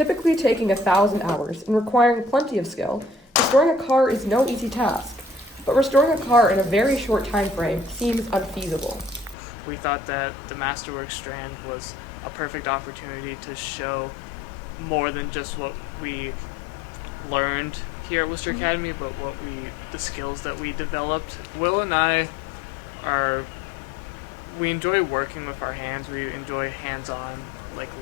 typically taking 1,000 hours and requiring plenty of skill, restoring a car is no easy task. But restoring a car in a very short time frame seems unfeasible. We thought that the Masterworks strand was a perfect opportunity to show more than just what we learned here at Worcester Academy, but the skills that we developed. Will and I we enjoy working with our hands. We enjoy hands-on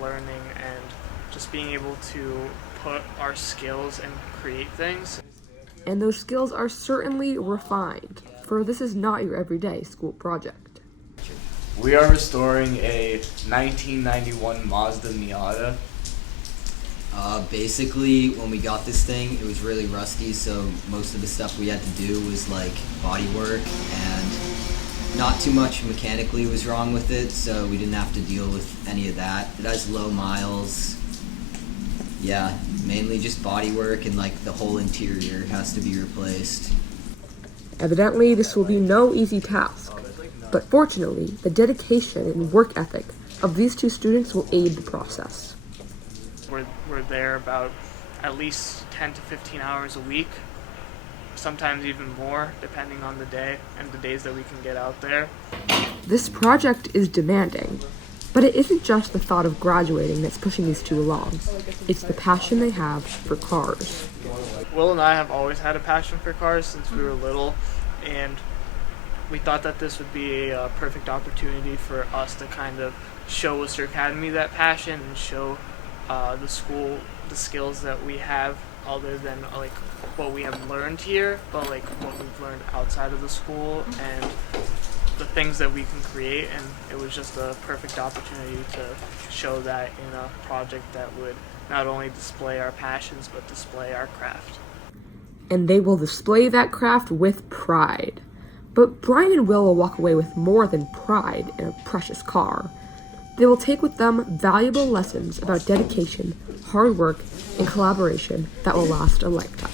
learning and just being able to put our skills and create things. And those skills are certainly refined, for this is not your everyday school project. We are restoring a 1991 Mazda Miata. Basically, when we got this thing, it was really rusty, so most of the stuff we had to do was body work, and not too much mechanically was wrong with it, so we didn't have to deal with any of that. It has low miles. Yeah, mainly just body work, and the whole interior has to be replaced. Evidently, this will be no easy task, but fortunately, the dedication and work ethic of these two students will aid the process. We're there about at least 10 to 15 hours a week, sometimes even more, depending on the day and the days that we can get out there. This project is demanding, but it isn't just the thought of graduating that's pushing these two along. It's the passion they have for cars. Will and I have always had a passion for cars since we were little, and we thought that this would be a perfect opportunity for us to kind of show Worcester Academy that passion and show the school the skills that we have, other than what we have learned here, but what we've learned outside of the school and the things that we can create. And it was just a perfect opportunity to show that in a project that would not only display our passions but display our craft. And they will display that craft with pride. But Brian and Will walk away with more than pride in a precious car. They will take with them valuable lessons about dedication, hard work, and collaboration that will last a lifetime.